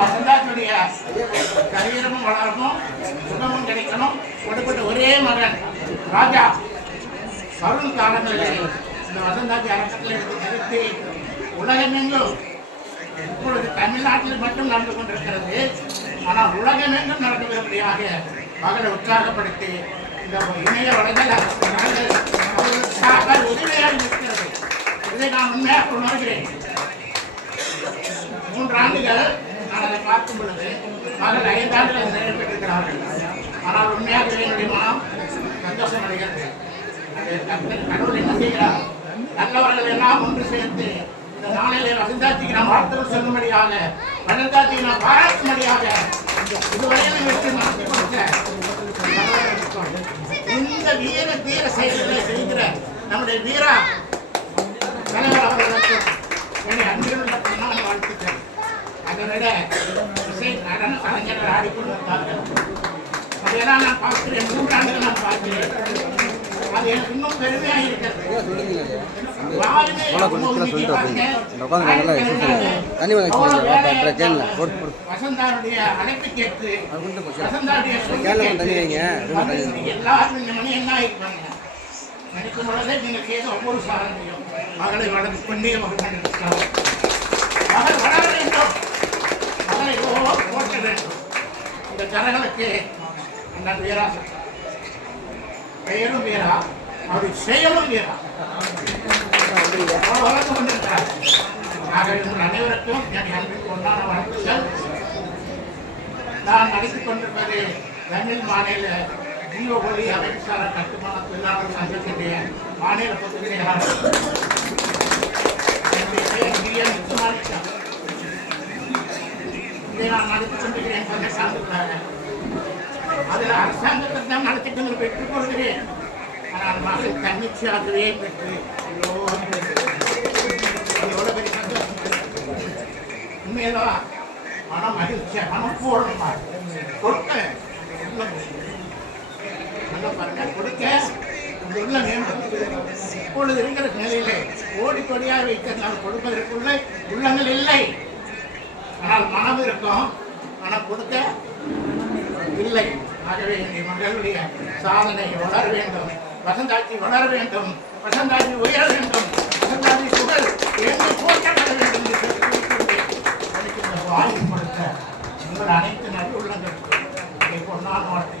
வசந்தாத்தினுடைய கரியரமும் வளரணும், சுகமும் கிடைக்கணும். கொடுப்பட்ட ஒரே மகன் ராஜா வரும் காலங்களில் இந்த வசந்தாத்தி அரங்கத்தில் எடுத்து நிறுத்தி உலகமெங்கும் இப்பொழுது தமிழ்நாட்டில் மட்டும் நடந்து கொண்டிருக்கிறது. ஆனால் உலகமெங்கும் நடந்துவிடும்படியாக மகளை உற்சாகப்படுத்தி இந்த இணைய வலைதள உதவியாக இருக்கிறது. இதை நான் உண்மையாக உணர்கிறேன். 3 ஆண்டுகள் நான் அதை பார்க்கும் பொழுது மகள் 5 ஆண்டுகள் நிறைவேற்றிருக்கிறார்கள். ஆனால் உண்மையாக என்னுடைய மனம் சந்தோஷம் அடைகிறது. கடவுள் என்ன செய்கிறார்? நல்லவர்கள் எல்லாம் ஒன்று சேர்த்து இந்த நாளிலே வசந்தாத்திக்கு நாம் வாழ்த்து சொல்லும்படியாக, வசந்தாத்திக்கு நாம் பாராட்டும்படியாக இதுவரையிலும் வெற்றி நடத்தி கொடுத்த இந்த வீர தீர செயல்களை செய்கிற நம்முடைய வீரா தலைவர் அவர்களுக்கு என்னுடைய அன்பிலுள்ள பொன்னான வாழ்த்துக்கள். அதை விட இசை நடன கலைஞர்கள் ஆடிக்கொண்டிருந்தார்கள். அதையெல்லாம் நான் பார்க்கிறேன். 3 ஆண்டுகள் நான் பார்க்கிறேன். அது எனக்கு இன்னும் பெருமையாக இருக்கிறது. வசந்தாருடைய அழைப்பு கேட்டு எல்லாரும் இந்த மணி என்ன ஆயிருப்பாங்க நினைக்கும் பொழுதே நீங்கள் ஏதோ ஒவ்வொரு சாதனையும் மகளை வளர்ந்து கொண்டே மகள் வளர வேண்டும், மகளை போற்ற வேண்டும். இந்த ஜனங்களுக்கு அந்த வீரா பெயரும் வீரா, அவருடைய செயலும் வீரா வளர்ந்து கொண்டிருக்கிறார். ஆகவே உங்கள் அனைவருக்கும் என் அன்பிற்கு ஒன்றான வாழ்த்துக்கள். நான் நடத்திக் கொண்டிருப்பது தமிழ் மாநில ஜீவ ஒளி அமைப்புசார கட்டுமான தொழிலாளர் சங்கத்தினுடைய மாநில பொதுச் செயலாளர். என்னுடைய பெயர் பிஎன் முத்துமாணிக்கம். இதை நான் நடத்திக் கொண்டிருக்கிறேன் சார்ந்துள்ளாங்க. அதில் அரசாங்கத்தை தான் நடத்திட்டு பெற்றுக் கொள்கிறேன். ஆனால் மகள் தன்னிச்சையாகவே பெற்று எவ்வளோ பெரிய சந்தோஷம். உண்மையதான் மனம் மகிழ்ச்சியா, மனம் பூர்ணமாக கொடுக்க நல்லா பாருங்க, கொடுக்க உள்ள வேண்டும். இப்பொழுது இருக்கிற நிலையிலே கோடிக்கொடியாக வைத்தனால் கொடுப்பதற்குள்ள உள்ளங்கள் இல்லை. ஆனால் மனம் இருக்கும், ஆனால் கொடுக்க இல்லை. ஆகவே இந்த மகளுடைய சாதனை வளர வேண்டும், வசந்தாட்சி வளர வேண்டும், வசந்தாட்சி உயர வேண்டும், வசந்தாட்சி புகழ் எங்கு போற்றப்பட வேண்டும் என்று எனக்கு இந்த வாய்ப்பு கொடுத்த உங்கள் அனைத்து நல்ல உள்ளங்களுக்கு பொன்னான வாழ்க்கை